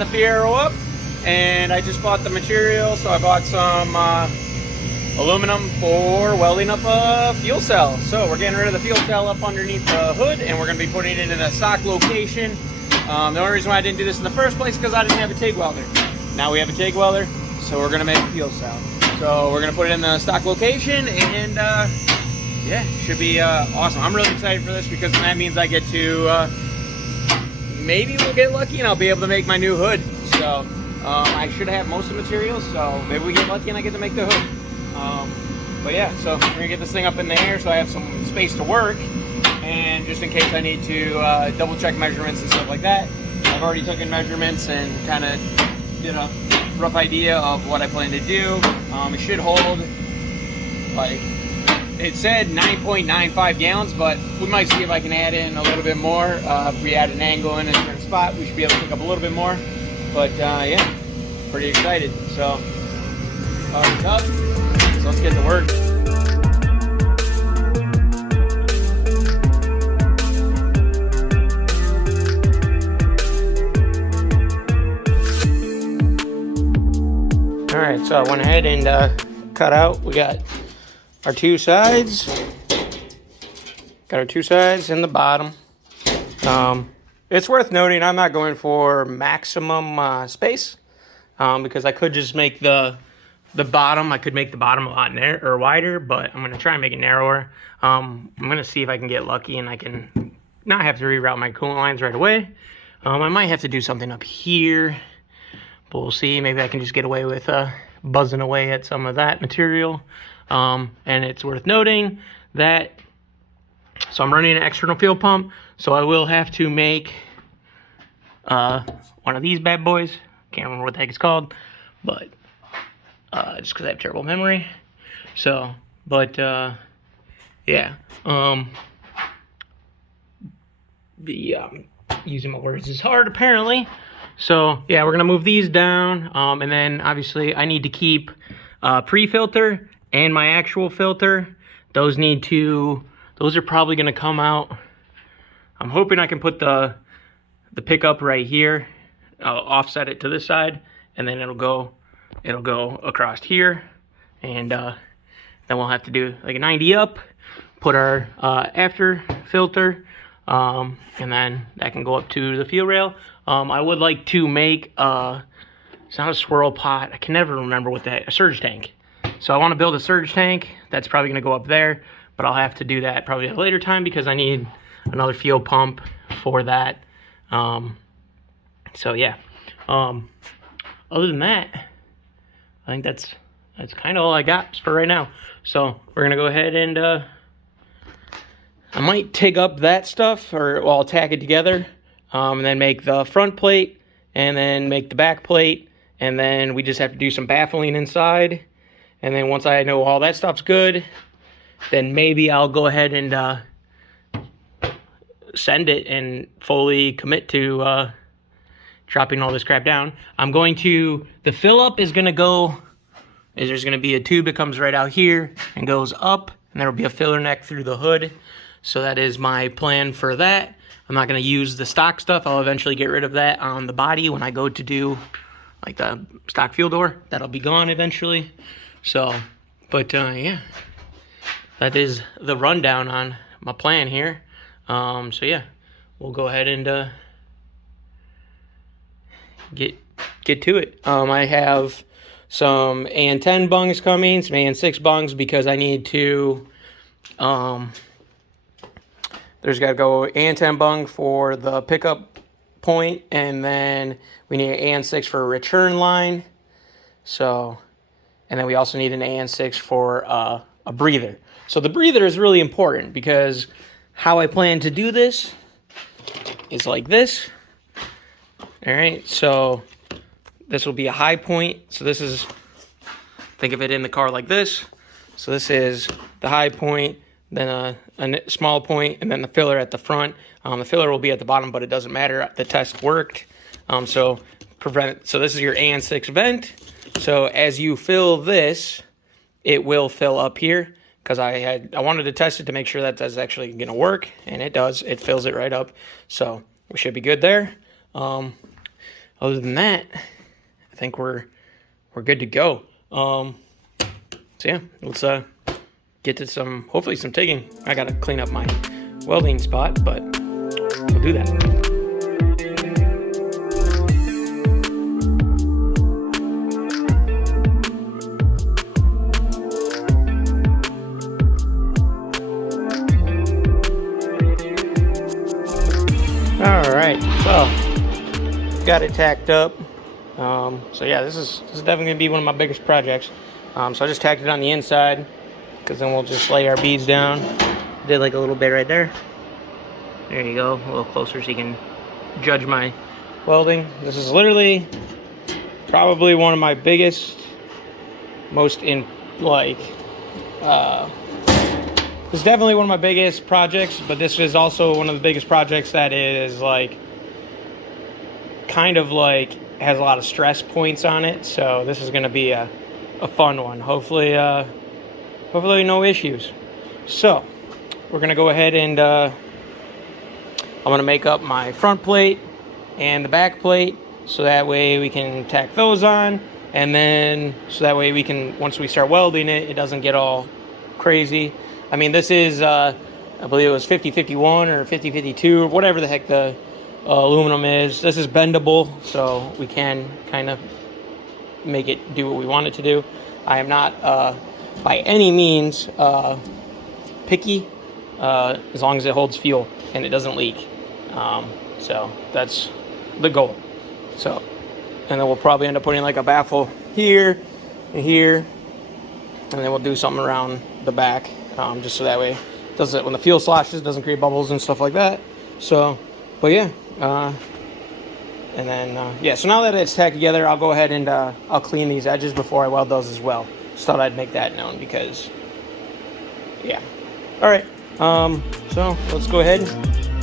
the Fiero up, and I just bought the material. So I bought some aluminum for welding up a fuel cell. So we're getting rid of the fuel cell up underneath the hood, and we're going to be putting it in a stock location. The only reason why I didn't do this in the first place is because I didn't have a TIG welder. Now we have a TIG welder, so we're going to make a fuel cell. So we're going to put it in the stock location, and yeah, should be awesome. I'm really excited for this because that means I get to, maybe we'll get lucky and I'll be able to make my new hood. So I should have most of the materials, so maybe we get lucky and I get to make the hood. But yeah, so we're gonna get this thing up in the air so I have some space to work, and just in case I need to double check measurements and stuff like that. I've already taken measurements and kind of did a rough idea of what I plan to do. It should hold, like, it said 9.95 gallons, but we might see if I can add in a little bit more. If we add an angle in a certain spot, we should be able to pick up a little bit more. But yeah, pretty excited. So it's up. So let's get to work. All right, so I went ahead and cut out. We got our two sides. Got our two sides and the bottom. It's worth noting I'm not going for maximum space because I could just make the bottom. I could make the bottom a lot wider, but I'm going to try and make it narrower. I'm going to see if I can get lucky and I can not have to reroute my coolant lines right away. I might have to do something up here, but we'll see. Maybe I can just get away with buzzing away at some of that material. And it's worth noting that, so I'm running an external fuel pump, so I will have to make one of these bad boys. Can't remember what the heck it's called, but just because I have terrible memory. So, but yeah, using my words is hard apparently. So yeah, we're gonna move these down, and then obviously I need to keep pre-filter and my actual filter. Those are probably gonna come out. I'm hoping I can put the pickup right here. I'll offset it to this side, and then it'll go across here, and then we'll have to do like a 90 up, put our after filter, and then that can go up to the fuel rail. I would like to make it's not a swirl pot, I can never remember what a surge tank. So I want to build a surge tank. That's probably going to go up there, but I'll have to do that probably at a later time because I need another fuel pump for that. So yeah, other than that, I think that's kind of all I got for right now. So we're gonna go ahead and I might TIG up that stuff, or well, I'll tack it together, and then make the front plate, and then make the back plate, and then we just have to do some baffling inside. And then once I know all that stuff's good, then maybe I'll go ahead and send it and fully commit to dropping all this crap down. The fill up is gonna go, there's gonna be a tube that comes right out here and goes up, and there'll be a filler neck through the hood. So that is my plan for that. I'm not gonna use the stock stuff. I'll eventually get rid of that on the body when I go to do like the stock fuel door. That'll be gone eventually. So, but yeah, that is the rundown on my plan here. So yeah, we'll go ahead and get to it. I have some AN10 bungs coming, some AN6 bungs, because I need to, there's got to go AN10 bung for the pickup point, and then we need an AN6 for a return line. So, and then we also need an AN6 for a breather. So the breather is really important because how I plan to do this is like this. All right, so this will be a high point. So this is, think of it in the car like this. So this is the high point, then a small point, and then the filler at the front. The filler will be at the bottom, but it doesn't matter. The test worked. So this is your AN6 vent. So as you fill this, it will fill up here, because I wanted to test it to make sure that that's actually going to work, and it does. It fills it right up. So we should be good there. other than that, I think we're good to go. So yeah, let's get to hopefully some TIGging. I gotta clean up my welding spot, but we'll do that. All right, so got it tacked up. So yeah, this is definitely gonna be one of my biggest projects. So I just tacked it on the inside, because then we'll just lay our beads down. Did like a little bit right there. There you go, a little closer so you can judge my welding. This is literally probably one of my biggest, most in like, this is definitely one of my biggest projects, but this is also one of the biggest projects that is like, kind of like, has a lot of stress points on it. So this is gonna be a fun one. Hopefully no issues. So we're gonna go ahead and I'm gonna make up my front plate and the back plate, so that way we can tack those on, and then so that way we can, once we start welding it, it doesn't get all crazy. I mean, this is I believe it was 5051 or 5052 or whatever the heck the aluminum is. This is bendable, so we can kind of make it do what we want it to do. I am not by any means picky, as long as it holds fuel and it doesn't leak. So that's the goal. So, and then we'll probably end up putting like a baffle here and here, and then we'll do something around the back, just so that way it doesn't, when the fuel sloshes, it doesn't create bubbles and stuff like that. So, but yeah, and then yeah, so now that it's tacked together, I'll go ahead and I'll clean these edges before I weld those as well. Just thought I'd make that known, because yeah. All right, so let's go ahead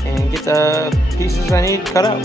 and get the pieces I need cut out.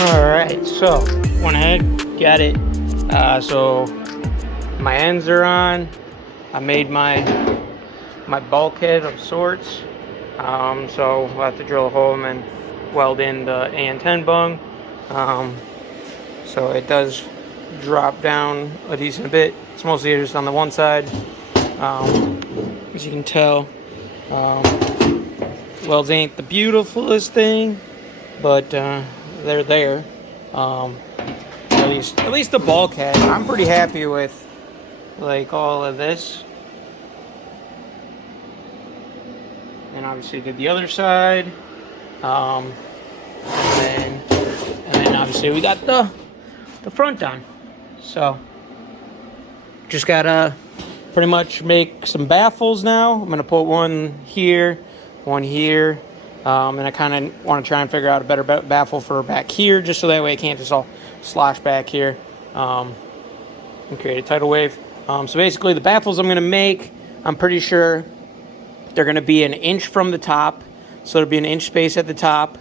Alright, so went ahead, got it. So my ends are on. I made my bulkhead of sorts. So we'll have to drill a hole and then weld in the AN10 bung. So it does drop down a decent bit. It's mostly just on the one side. As you can tell, welds ain't the beautifulest thing, but they're there. At least the bulkhead, I'm pretty happy with, like, all of this. And obviously did the other side, and then obviously we got the front on. So just gotta pretty much make some baffles now. I'm gonna put one here, and I kind of want to try and figure out a better baffle for back here, just so that way it can't just all slosh back here, and create a tidal wave. So basically the baffles I'm going to make, I'm pretty sure they're going to be an inch from the top, so it'll be an inch space at the top,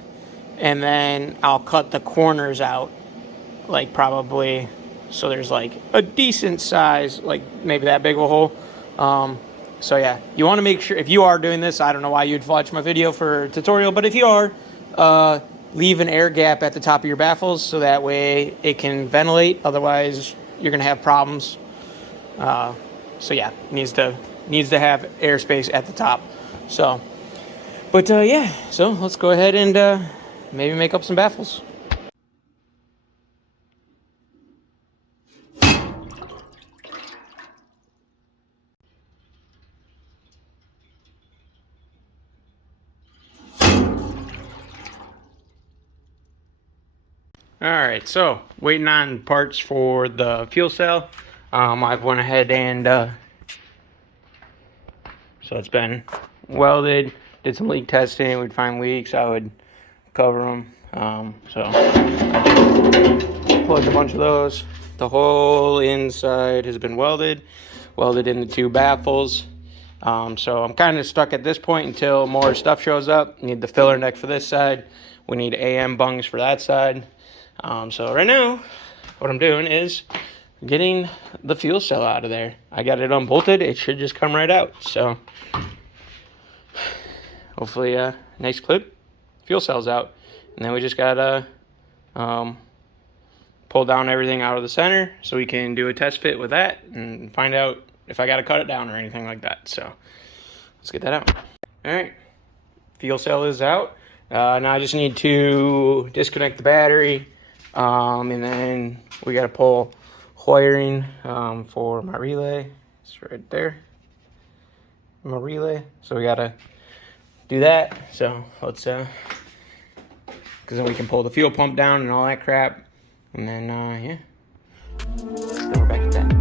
and then I'll cut the corners out, like probably, so there's like a decent size, like maybe that big of a hole. So yeah, you want to make sure, if you are doing this, I don't know why you'd watch my video for a tutorial, but if you are, leave an air gap at the top of your baffles so that way it can ventilate. Otherwise, you're going to have problems. So yeah, needs to have airspace at the top. So, but yeah, so let's go ahead and maybe make up some baffles. Alright, so waiting on parts for the fuel cell. I've went ahead and so it's been welded, did some leak testing. We'd find leaks, I would cover them. So plugged a bunch of those. The whole inside has been welded into 2 baffles. So I'm kind of stuck at this point until more stuff shows up. Need the filler neck for this side. We need AM bungs for that side. So right now, what I'm doing is getting the fuel cell out of there. I got it unbolted. It should just come right out. So hopefully a nice clip. Fuel cell's out. And then we just gotta pull down everything out of the center so we can do a test fit with that and find out if I gotta cut it down or anything like that. So let's get that out. All right, fuel cell is out. Now I just need to disconnect the battery, and then we gotta pull wiring for my relay. It's right there, my relay. So we gotta do that. So let's because then we can pull the fuel pump down and all that crap, and then yeah, then we're back to that.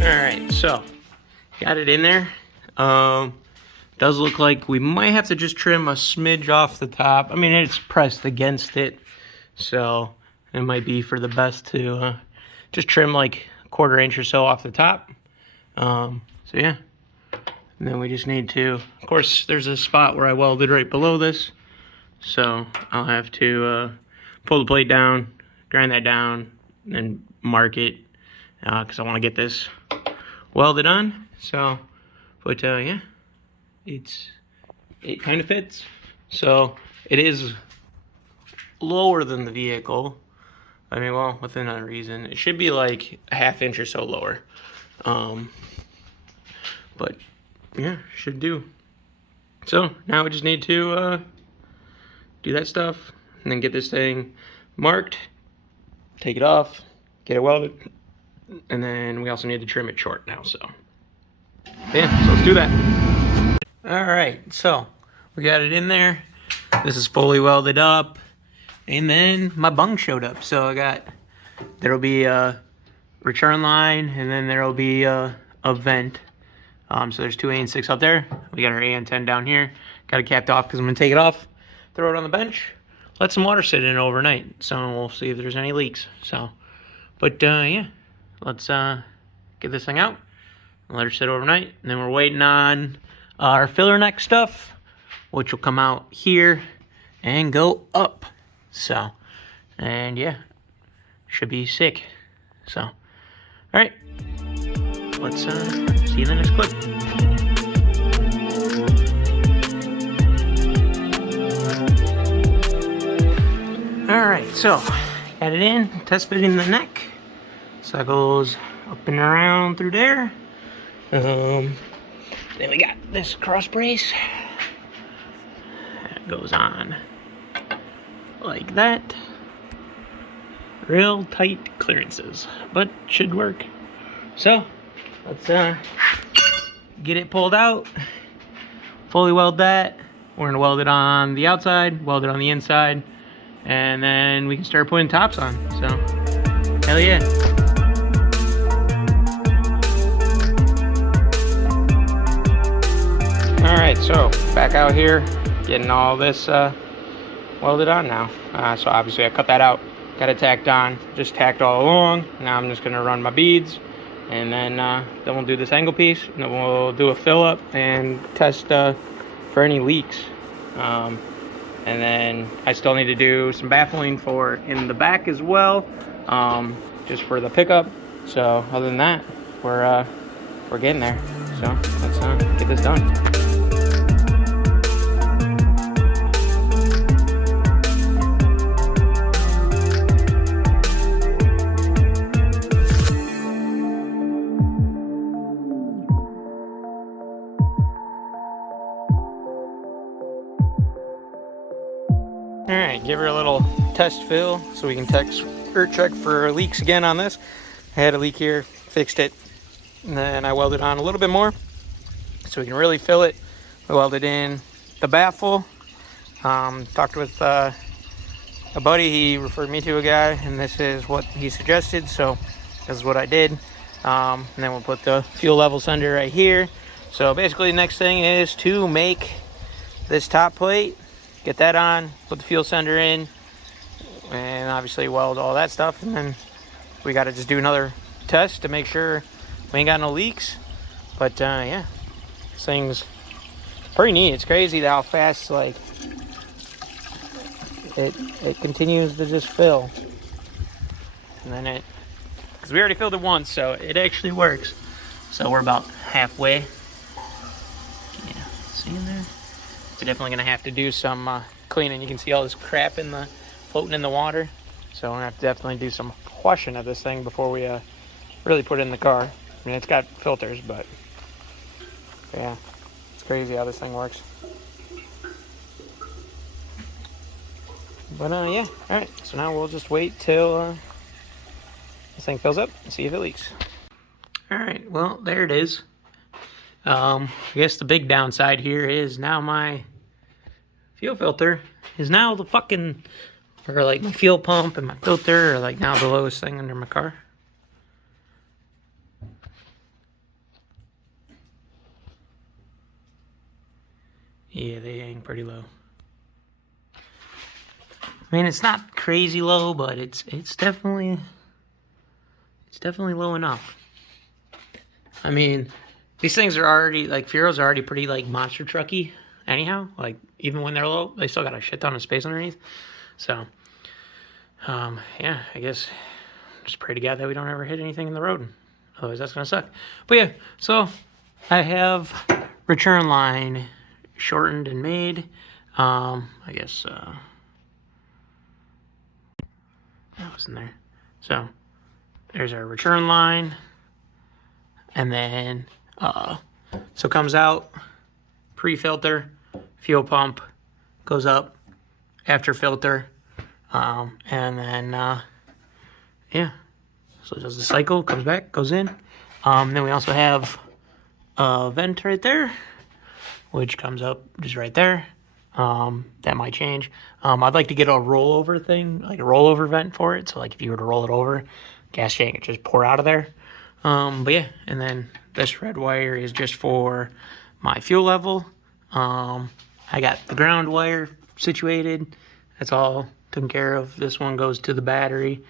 Alright, so got it in there. Does look like we might have to just trim a smidge off the top. I mean, it's pressed against it, so it might be for the best to just trim like a 1/4 inch or so off the top. So yeah, and then we just need to, of course, there's a spot where I welded right below this, so I'll have to pull the plate down, grind that down, and then mark it, because I want to get this welded on. So, but yeah, it kind of fits. So it is lower than the vehicle. I mean, well, within a reason. It should be like a 1/2 inch or so lower. But yeah, should do. So now we just need to do that stuff and then get this thing marked, take it off, get it welded, and then we also need to trim it short now. So yeah, so let's do that. All right, so we got it in there. This is fully welded up, and then my bung showed up. So there'll be a return line, and then there'll be a vent. So there's 2 AN6 up there. We got our AN10 down here. Got it capped off because I'm gonna take it off, throw it on the bench, let some water sit in it overnight. So we'll see if there's any leaks. So, but yeah, let's get this thing out and let her sit overnight. And then we're waiting on our filler neck stuff, which will come out here and go up. So, and yeah, should be sick. So, all right, let's see you in the next clip. All right, so got it in, test fitting the neck. So that goes up and around through there. Then we got this cross brace. That goes on like that. Real tight clearances, but should work. So let's get it pulled out, fully weld that. We're gonna weld it on the outside, weld it on the inside, and then we can start putting tops on. So hell yeah. All right, so back out here, getting all this welded on now. So obviously I cut that out, got it tacked on, just tacked all along. Now I'm just gonna run my beads, and then we'll do this angle piece, and then we'll do a fill up and test for any leaks. And then I still need to do some baffling for in the back as well, just for the pickup. So other than that, we're getting there. So let's get this done. All right, give her a little test fill so we can check for leaks again on this. I had a leak here, fixed it, and then I welded on a little bit more so we can really fill it. We welded in the baffle. Talked with a buddy. He referred me to a guy, and this is what he suggested, so this is what I did. And then we'll put the fuel level sender right here. So basically the next thing is to make this top plate, get that on, put the fuel sender in, and obviously weld all that stuff, and then we got to just do another test to make sure we ain't got no leaks. But yeah, this thing's pretty neat. It's crazy how fast like it continues to just fill, and then because we already filled it once, so it actually works. So we're about halfway. Yeah, see in there? We're definitely gonna have to do some cleaning. You can see all this crap floating in the water. So we're gonna have to definitely do some washing of this thing before we really put it in the car. I mean, it's got filters, but yeah, it's crazy how this thing works. But yeah, all right. So now we'll just wait till this thing fills up and see if it leaks. All right, well, there it is. I guess the big downside here is now my fuel filter is now the fucking, or like my fuel pump and my filter are like now the lowest thing under my car. Yeah, they hang pretty low. I mean, it's not crazy low, but it's definitely low enough. I mean, these things are already, like, Furos are already pretty, like, monster trucky anyhow. Like, even when they're low, they still got a shit ton of space underneath. So, yeah, I guess just pray to God that we don't ever hit anything in the road. Otherwise, that's going to suck. But, yeah, so I have return line shortened and made. I guess, that was in there. So, there's our return line. And then, so it comes out, pre-filter, fuel pump, goes up, after filter, and then, yeah, so it does the cycle, comes back, goes in. Then we also have a vent right there, which comes up just right there. That might change. I'd like to get a rollover thing, like a rollover vent for it, so like if you were to roll it over, gas tank could just pour out of there. But yeah, and then this red wire is just for my fuel level. I got the ground wire situated. That's all taken care of. This one goes to the battery.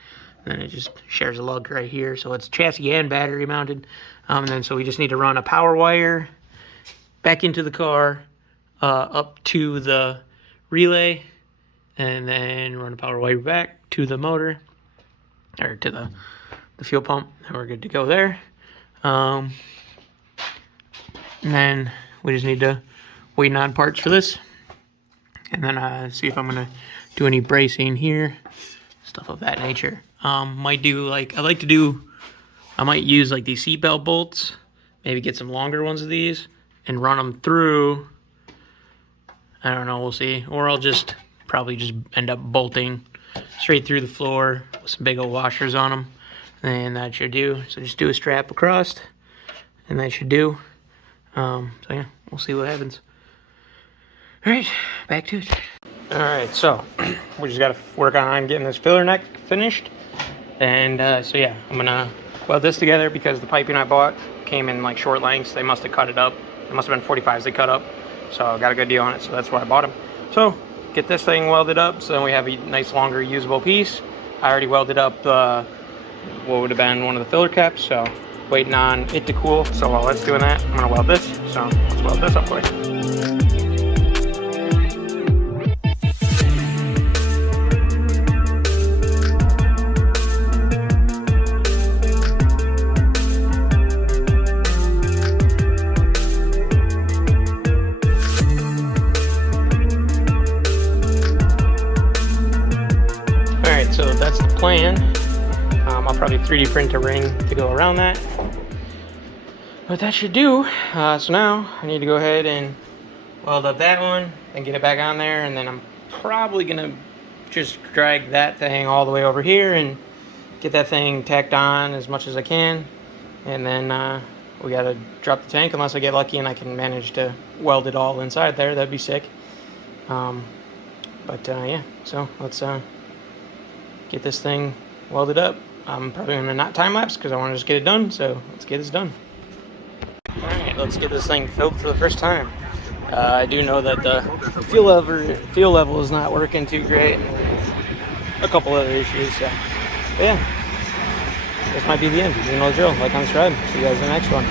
And then it just shares a lug right here. So it's chassis and battery mounted. And then so we just need to run a power wire back into the car, up to the relay, and then run a power wire back to the motor, or to the fuel pump, and we're good to go there. And then we just need to wait on parts for this, and then see if I'm gonna do any bracing here, stuff of that nature. Might do like I might use like these seatbelt bolts, maybe get some longer ones of these and run them through. I don't know, we'll see. Or I'll just probably just end up bolting straight through the floor with some big old washers on them. And that should do. So just do a strap across, and that should do. So yeah, we'll see what happens. All right, back to it. All right, so we just got to work on getting this filler neck finished. And so yeah, I'm gonna weld this together because the piping I bought came in like short lengths. They must have cut it up. It must have been 45s they cut up. So I got a good deal on it, so that's why I bought them. So get this thing welded up so then we have a nice longer usable piece. I already welded up what would have been one of the filler caps, so waiting on it to cool. So while it's doing that, I'm gonna weld this. So let's weld this up quick. So that's the plan. I'll probably 3D print a ring to go around that. But that should do. So now I need to go ahead and weld up that one and get it back on there. And then I'm probably gonna just drag that thing all the way over here and get that thing tacked on as much as I can. And then we gotta drop the tank unless I get lucky and I can manage to weld it all inside there. That'd be sick. Yeah, so let's get this thing welded up. I'm probably gonna not time lapse because I want to just get it done. So let's get this done. All right, let's get this thing filled for the first time. I do know that the fuel level is not working too great, and a couple other issues. So but yeah, this might be the end. You know the drill. Like and subscribe. See you guys in the next one.